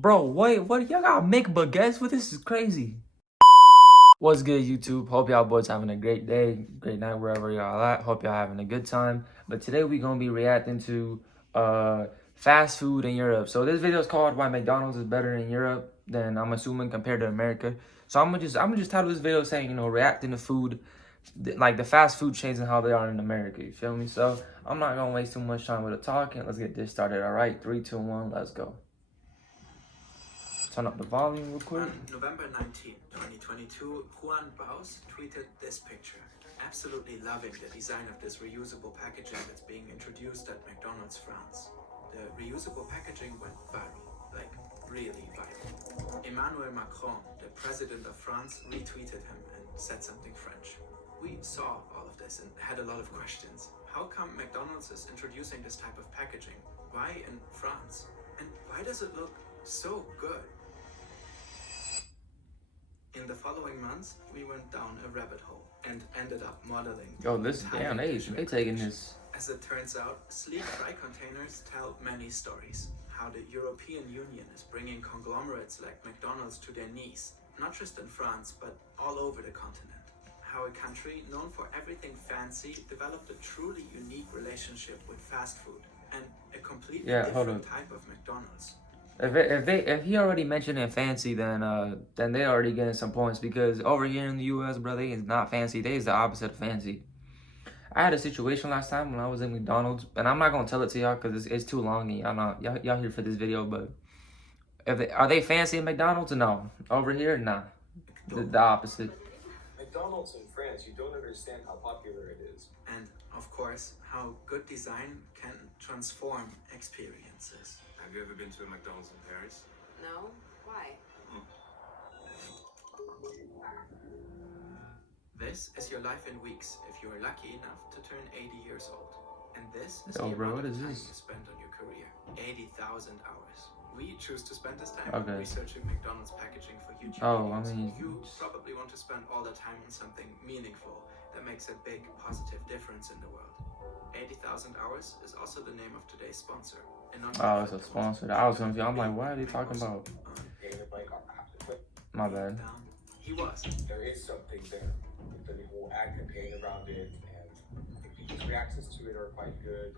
Bro, wait, what? Y'all gotta make baguettes with this? Is crazy. What's good, YouTube? Hope y'all boys having a great day, great night, wherever y'all at. Hope y'all having a good time. But today we gonna be reacting to fast food in Europe. So this video is called "Why McDonald's is Better in Europe Than I'm assuming compared to America." So I'm gonna just title this video saying, reacting to food, like the fast food chains and how they are in America. You feel me? So I'm not gonna waste too much time with the talking. Let's get this started. All right, 3, 2, 1, let's go. Turn up the volume real quick. On November 19, 2022, Juan Baus tweeted this picture. Absolutely loving the design of this reusable packaging that's being introduced at McDonald's France. The reusable packaging went viral, like really viral. Emmanuel Macron, the president of France, retweeted him and said something French. We saw all of this and had a lot of questions. How come McDonald's is introducing this type of packaging? Why in France? And why does it look so good? In the following months, we went down a rabbit hole and ended up modeling. Yo, this damn they taking this. As it turns out, sleek dry containers tell many stories. How the European Union is bringing conglomerates like McDonald's to their knees, not just in France, but all over the continent. How a country known for everything fancy developed a truly unique relationship with fast food and a completely different type of McDonald's. If he already mentioned it fancy, then they already getting some points, because over here in the U.S., bro, they is not fancy. They is the opposite of fancy. I had a situation last time when I was in McDonald's, and I'm not gonna tell it to y'all because it's too long and y'all here for this video. But are they fancy at McDonald's? No. Over here, nah. The opposite. McDonald's in France, you don't understand how popular it is. And of course, how good design can transform experiences. Have you ever been to a McDonald's in Paris? No? Why? This is your life in weeks if you are lucky enough to turn 80 years old. And this is Yo, the bro, amount what of is time this? you spend on your career. 80,000 hours. We choose to spend this time researching McDonald's packaging for YouTube videos. You probably want to spend all the time on something meaningful that makes a big positive difference in the world. 80,000 hours is also the name of today's sponsor. Oh, it's a sponsor. I was confused. I'm like, what are they talking about? My bad. He was. There is something there. The whole ad campaign around it, and people's reactions to it are quite good.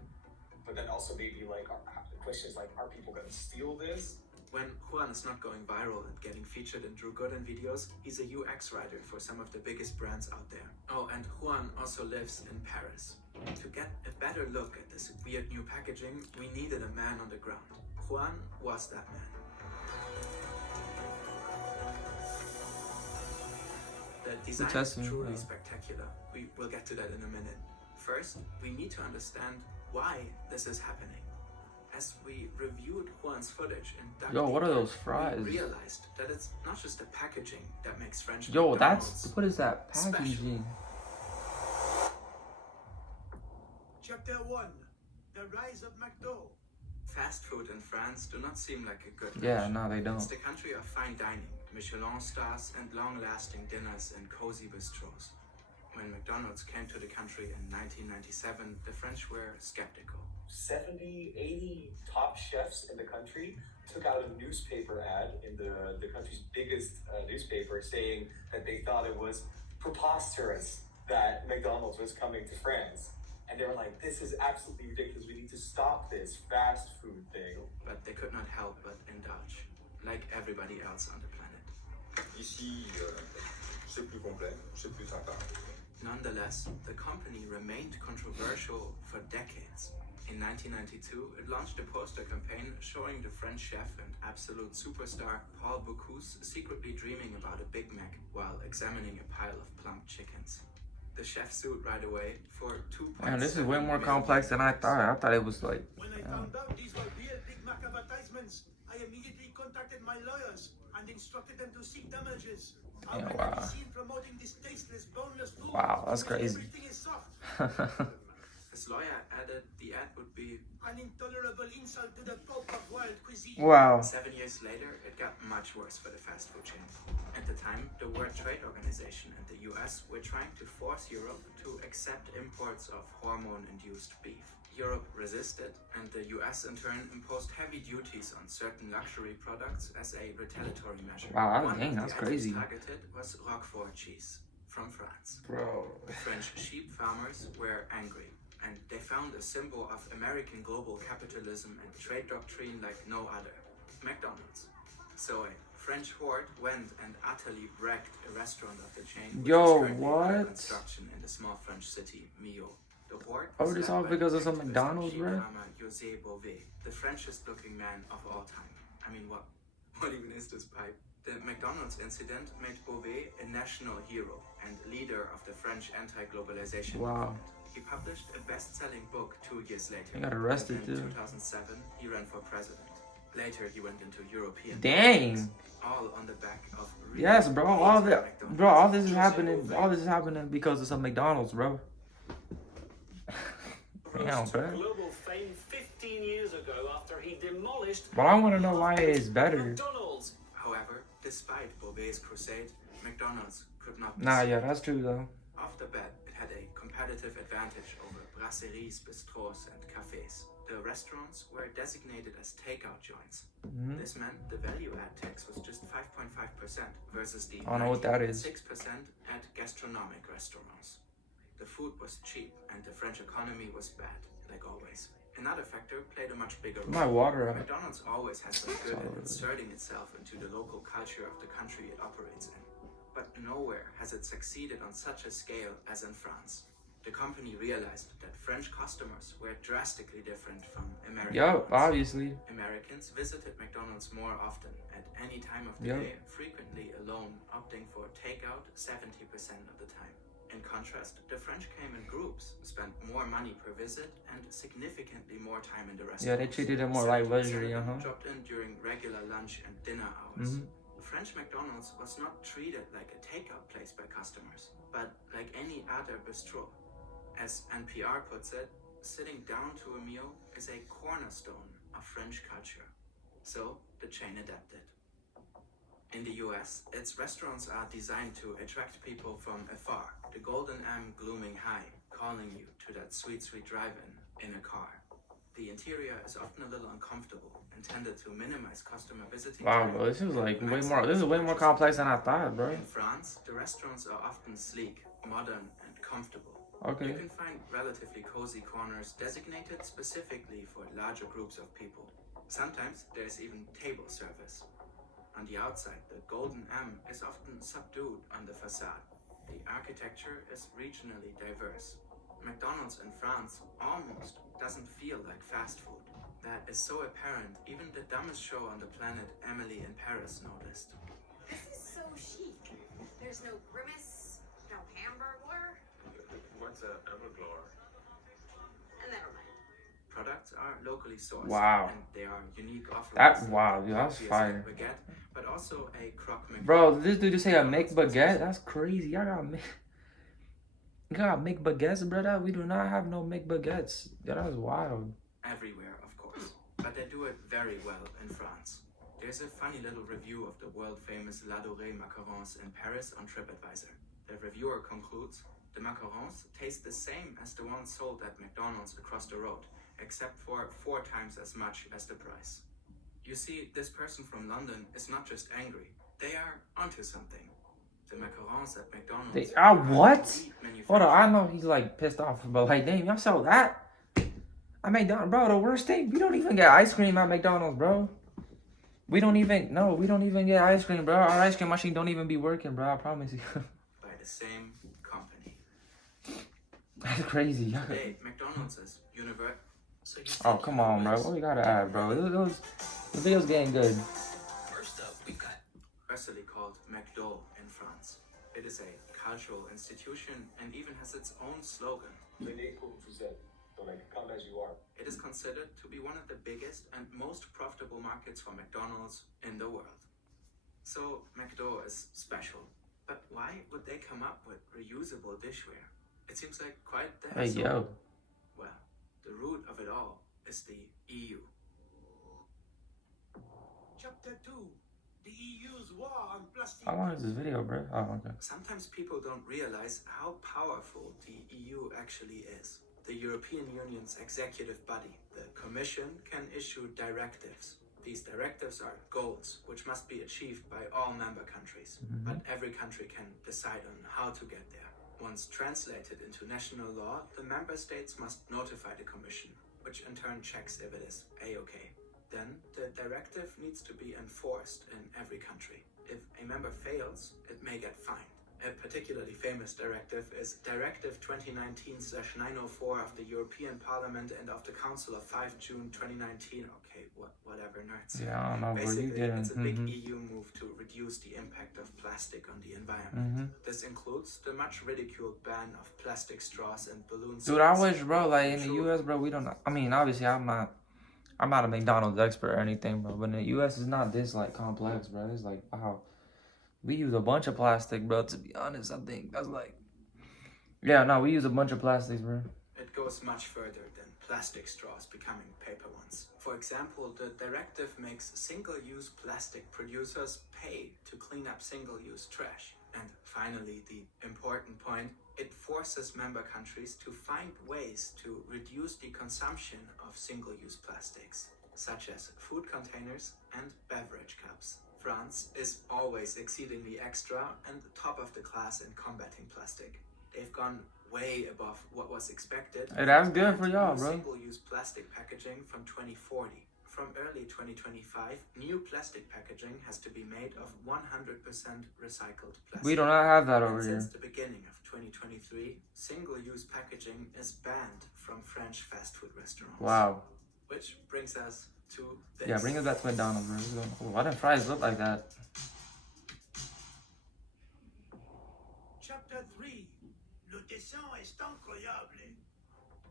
But then also maybe like the question is like, are people gonna steal this? When Juan is not going viral and getting featured in Drew Gooden videos, he's a UX writer for some of the biggest brands out there. Oh, and Juan also lives in Paris. To get a better look at this weird new packaging, we needed a man on the ground. Juan was that man. The design is truly spectacular. We will get to that in a minute. First, we need to understand why this is happening. As we reviewed Juan's footage in what are those fries? We realized that it's not just the packaging that makes French McDonald's what is that packaging? Chapter 1. The Rise of McDo. Fast food in France do not seem like a good no, they don't. It's the country of fine dining, Michelin stars, and long-lasting dinners in cozy bistros. When McDonald's came to the country in 1997, the French were skeptical. 70, 80 top chefs in the country took out a newspaper ad in the country's biggest newspaper saying that they thought it was preposterous that McDonald's was coming to France. And they were like, this is absolutely ridiculous. We need to stop this fast food thing. But they could not help but indulge, like everybody else on the planet. Ici, c'est plus complet, c'est plus sympa. Nonetheless, the company remained controversial for decades. In 1992, it launched a poster campaign showing the French chef and absolute superstar Paul Bocuse secretly dreaming about a Big Mac while examining a pile of plump chickens. The chef sued right away for 2.7 Man, this is way more complex than I thought. I thought it was like... When I found out these were real Big Mac advertisements, I immediately contacted my lawyers and instructed them to seek damages. How can I be seen promoting this tasteless, boneless food? Wow, that's crazy. Everything is soft. His lawyer added the ad would be an intolerable insult to the Pope of world cuisine. Wow. 7 years later, it got much worse for the fast food chain. At the time, the World Trade Organization and the US were trying to force Europe to accept imports of hormone-induced beef. Europe resisted, and the US in turn imposed heavy duties on certain luxury products as a retaliatory measure. Wow, One dang, of the that's items crazy. targeted was Roquefort cheese from France. Bro. French sheep farmers were angry, and they found a symbol of American global capitalism and trade doctrine like no other: McDonald's. So a French horde went and utterly wrecked a restaurant of the chain, which Yo, is currently under what? construction in the small French city Millau. The horde Oh, was this led all by because the of some activist and McDonald's, sheep bro? farmer José Bové, the Frenchest-looking man of all time. I mean, what even is this pipe? The McDonald's incident made Bové a national hero and leader of the French anti-globalization Wow. movement. He published a best-selling book 2 years later. He got arrested, and in too. 2007, he ran for president. Later, he went into European Dang. politics, all on the back of Yes, bro. All hating that, McDonald's. bro. All this is happening. All this is happening because of some McDonald's, bro. Damn, rose to bro. global fame 15 years ago after he demolished But I want to know why it is better. McDonald's. However, despite Bové's crusade, McDonald's could not be Nah, saved. yeah, that's true though. Off the bat, it had a competitive advantage over brasseries, bistros, and cafes. The restaurants were designated as takeout joints. Mhm. This meant the value add tax was just 5.5% versus the I don't know what that is. 6% at gastronomic restaurants. The food was cheap and the French economy was bad, like always. Another factor played a much bigger role. My water out. McDonald's always has been good at Sorry. inserting itself into the local culture of the country it operates in. But nowhere has it succeeded on such a scale as in France. The company realized that French customers were drastically different from American Yup, ones. obviously. Americans visited McDonald's more often at any time of the Yup. day, frequently alone, opting for takeout 70% of the time. In contrast, the French came in groups, spent more money per visit, and significantly more time in the restaurant. Yeah, they treated it more like luxury, Dropped in during regular lunch and dinner hours. Mhm. French McDonald's was not treated like a takeout place by customers, but like any other bistro. As NPR puts it, sitting down to a meal is a cornerstone of French culture. So the chain adapted. In the US, its restaurants are designed to attract people from afar, the golden M glooming high, calling you to that sweet, sweet drive-in in a car. The interior is often a little uncomfortable, intended to minimize customer visiting Wow, time bro. This is like and way more. This is way more maximize complex than I thought, bro. In France, the restaurants are often sleek, modern, and comfortable. You Okay. can find relatively cozy corners designated specifically for larger groups of people. Sometimes there's even table service. On the outside, the golden M is often subdued on the facade. The architecture is regionally diverse. McDonald's in France almost doesn't feel like fast food. That is so apparent, even the dumbest show on the planet, Emily in Paris, noticed. This is so chic. There's no grimace, no hamburglar. What's a Everglow? Never mind. Products are locally sourced. Wow. And they are unique offerings. Wow, dude, that's Obvious fire. baguette, but also a croque McDonald. Bro, this dude just say a make baguette? That's crazy. Y'all gotta make baguettes, brother. We do not have no make baguettes. Yeah, that's wild. Everywhere, of course. But they do it very well in France. There's a funny little review of the world-famous La Dorée macarons in Paris on TripAdvisor. The reviewer concludes, the macarons taste the same as the ones sold at McDonald's across the road, except for 4 times as much as the price. You see, this person from London is not just angry, they are onto something. The macarons at McDonald's They are what? elite Hold on, I manufacturing. know he's like pissed off, but like, damn, y'all sell that? At McDonald's, bro, the worst thing, we don't even get ice cream at McDonald's, bro. We don't even get ice cream, bro. Our ice cream machine don't even be working, bro, I promise you. By the same company. That's crazy. Today, McDonald's is universal. So you Oh, think come on, bro. always What we gotta add, bro? The video's getting good. First up, we've got universally called McDo in France. It is a cultural institution and even has its own slogan. Venez comme vous êtes. So like, come as you are. It is considered to be one of the biggest and most profitable markets for McDonald's in the world. So McDo is special. But why would they come up with reusable dishware? It seems like quite the Hey, hassle. yo. Well, the root of it all is the EU. Chapter 2. The EU's war on plastic. How long is this video, bro? Oh, okay. Sometimes people don't realize how powerful the EU actually is. the European Union's executive body, the Commission, can issue directives. These directives are goals which must be achieved by all member countries, but every country can decide on how to get there. Once translated into national law, the member states must notify the Commission, which in turn checks if it is A-OK. Then the directive needs to be enforced in every country. If a member fails, it may get fined. A particularly famous directive is Directive 2019/904 of the European Parliament and of the Council of 5 June 2019. Okay, whatever, nerds. Yeah, I don't know, bro. You Basically, getting... it's a big EU move to reduce the impact of plastic on the environment. This includes the much ridiculed ban of plastic straws and balloons. Dude, I wish, bro, like in the US, bro, we don't... I mean, obviously, I'm not a McDonald's expert or anything, bro. But in the US, it's not this, like, complex, bro. It's like, wow. We use a bunch of plastic, bro, to be honest. I think that's like... Yeah, no, we use a bunch of plastics, bro. It goes much further than plastic straws becoming paper ones. For example, the directive makes single-use plastic producers pay to clean up single-use trash. And finally, the important point, it forces member countries to find ways to reduce the consumption of single-use plastics, such as food containers and beverage cups. France is always exceedingly extra and top of the class in combating plastic. They've gone way above what was expected. Hey, that's good for y'all, bro. Single-use plastic packaging from 2040. From early 2025, new plastic packaging has to be made of 100% recycled plastic. We do not have that over here. Since the beginning of 2023, single-use packaging is banned from French fast food restaurants. Wow. Which brings us to this. Yeah, bring us back to McDonald's, bro. Oh, why didn't fries look like that? Chapter 3. Le dessin est incroyable.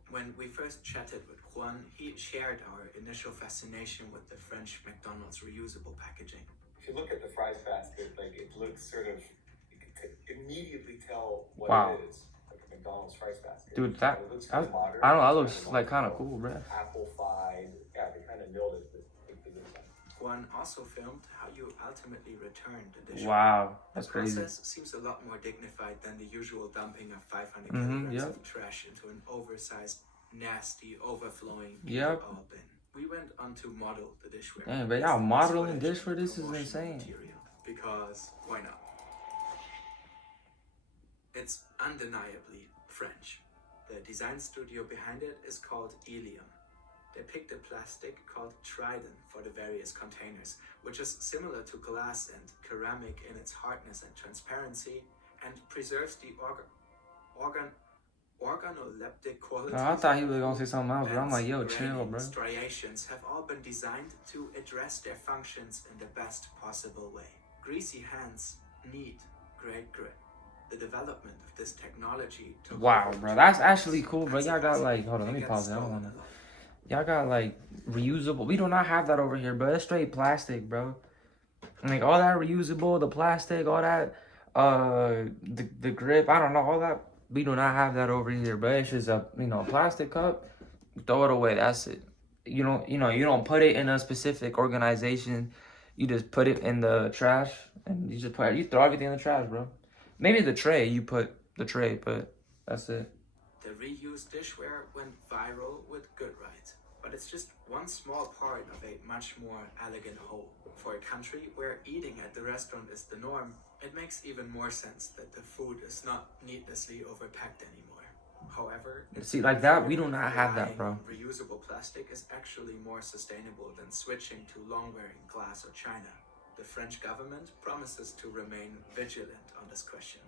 When we first chatted with Juan, he shared our initial fascination with the French McDonald's reusable packaging. If you look at the fries basket, like it looks sort of, you can immediately tell what it is. Like a McDonald's fries basket. Dude, that, it looks that modern. I don't know, that looks like kind of cool, bro. Apple-fied. Yeah, they kind of nailed it with the design. Juan also filmed how you ultimately returned the dishware. Wow, that's crazy. The process seems a lot more dignified than the usual dumping of 500 kilograms of trash into an oversized, nasty, overflowing all bin. We went on to model the dishware. Damn, but y'all modeling dishware? This is insane. Because why not? It's undeniably French. The design studio behind it is called Ilium. They picked a plastic called Trident for the various containers, which is similar to glass and ceramic in its hardness and transparency, and preserves the organoleptic qualities. I thought he was gonna say something else, but I'm like, yo, chill, bro. Striations have all been designed to address their functions in the best possible way. Greasy hands need great grit. The development of this technology took Wow, bro, that's actually cool, bro. Y'all got like, hold on, let me pause it. I don't wanna... Y'all got like reusable. We do not have that over here, bro. It's straight plastic, bro. Like all that reusable, the plastic, all that, the grip. I don't know, all that. We do not have that over here, bro. It's just a plastic cup. Throw it away. That's it. You don't put it in a specific organization. You just put it in the trash, and you throw everything in the trash, bro. Maybe the tray. You put the tray, but that's it. The reused dishware went viral with good rights. But it's just one small part of a much more elegant whole. For a country where eating at the restaurant is the norm, it makes even more sense that the food is not needlessly overpacked anymore. However, see, like that, we do not have that, bro. Reusable plastic is actually more sustainable than switching to long-wearing glass or china. The French government promises to remain vigilant on this question.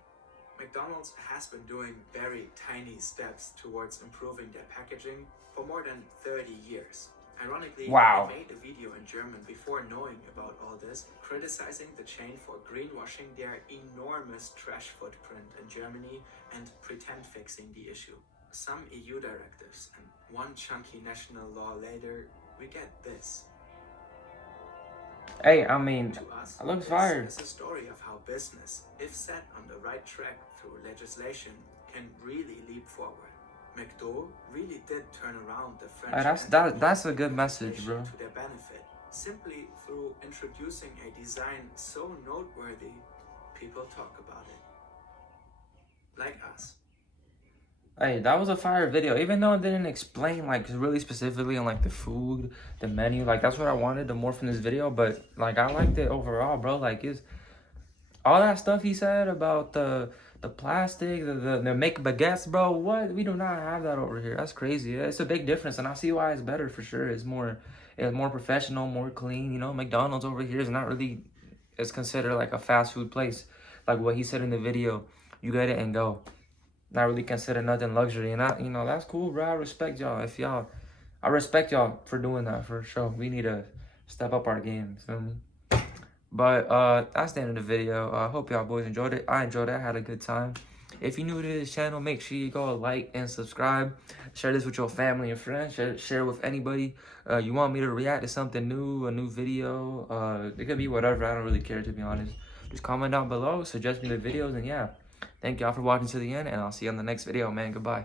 McDonald's has been doing very tiny steps towards improving their packaging for more than 30 years. Ironically, wow. They made a video in German before knowing about all this, criticizing the chain for greenwashing their enormous trash footprint in Germany and pretend fixing the issue. Some EU directives and one chunky national law later, we get this. Hey, I mean, to us, I look fired. It's a story of how business, if set on the right track through legislation, can really leap forward. McDo really did turn around the French. That's a good message, bro. To their benefit, simply through introducing a design so noteworthy, people talk about it. Like us. Hey, that was a fire video. Even though it didn't explain like really specifically on like the food, the menu, like that's what I wanted the more from this video. But like I liked it overall, bro. Like it's all that stuff he said about the plastic, the make baguettes, bro. What? We do not have that over here. That's crazy. It's a big difference, and I see why it's better for sure. It's more professional, more clean. You know, McDonald's over here is not really. It's considered like a fast food place, like what he said in the video. You get it and go. Not really consider nothing luxury, and you know, that's cool, bro. I respect y'all. I respect y'all for doing that for sure. We need to step up our game. Feel me? But that's the end of the video. I hope y'all boys enjoyed it. I enjoyed it. I had a good time. If you're new to this channel, make sure you go like and subscribe. Share this with your family and friends. Share with anybody. You want me to react to something new, a new video. It could be whatever. I don't really care, to be honest. Just comment down below. Suggest me the videos. And yeah, thank y'all for watching to the end. And I'll see you on the next video, man. Goodbye.